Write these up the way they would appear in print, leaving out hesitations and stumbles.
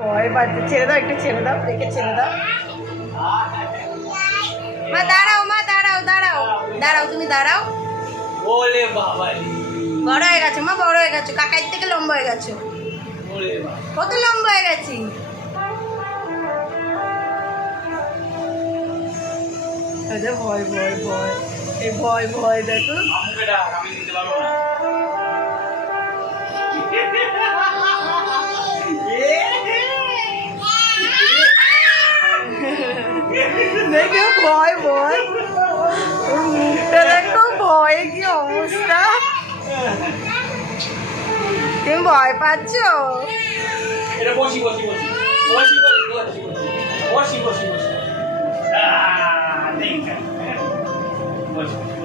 ভয় পাচ্ছে, ছেড়ে দাও, একটু ছেড়ে দাও, রেখে ছেড়ে দাও। মা দাঁড়াও, মা দাঁড়াও, দাঁড়াও, দাঁড়াও, তুমি দাঁড়াও। ওলে বাবা, বড় হয়ে গেছো মা, বড় হয়ে গেছো, কাকার থেকে লম্বা হয়ে গেছো। ওলে বাবা, কত লম্বা হয়ে গেছি। ভয় ভয় ভয়, এই ভয় ভয় দেখো। আমাকে ডাক, আমি নিতে পারবো না। দেখো ভয় ভয়, ওর মুখটা দেখো, ভয়ে কি অবস্থা। তুমি ভয় পাচ্ছ? এটা বসি বসি বসি বসি বসি বসি বসি বসি বসি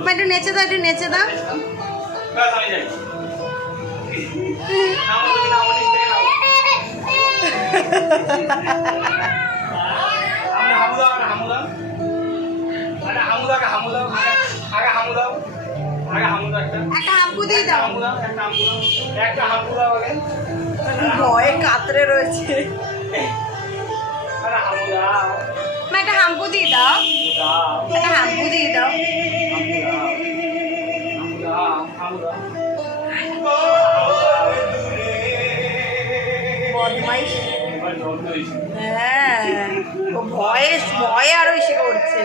মা একটু নেচে দাও, একটু নেচে দাও। আমি যাই। নামো তুমি, নামো, নিচ থেকে নামো। হামু দাও, হামু দাও, হামু দাও, হামু দাও, আগে হামু দাও, আগে হামু দাও, একটা হাম্পু দিয়ে দাও। হামু দাও, একটা হামু দাও, একটা হামু দাও আগে। ভয়ে কাতরে রয়েছে। আরে হামু দাও, মা একটা হাম্পু দিয়ে দাও, দাও, একটা হাম্পু দিয়ে দাও। হামু দাও, হামু দাও। বদমাইশ। এবার জল হয়েছে। হ্যাঁ, ও ভয়ে ভয়ে আরো এসে করছে।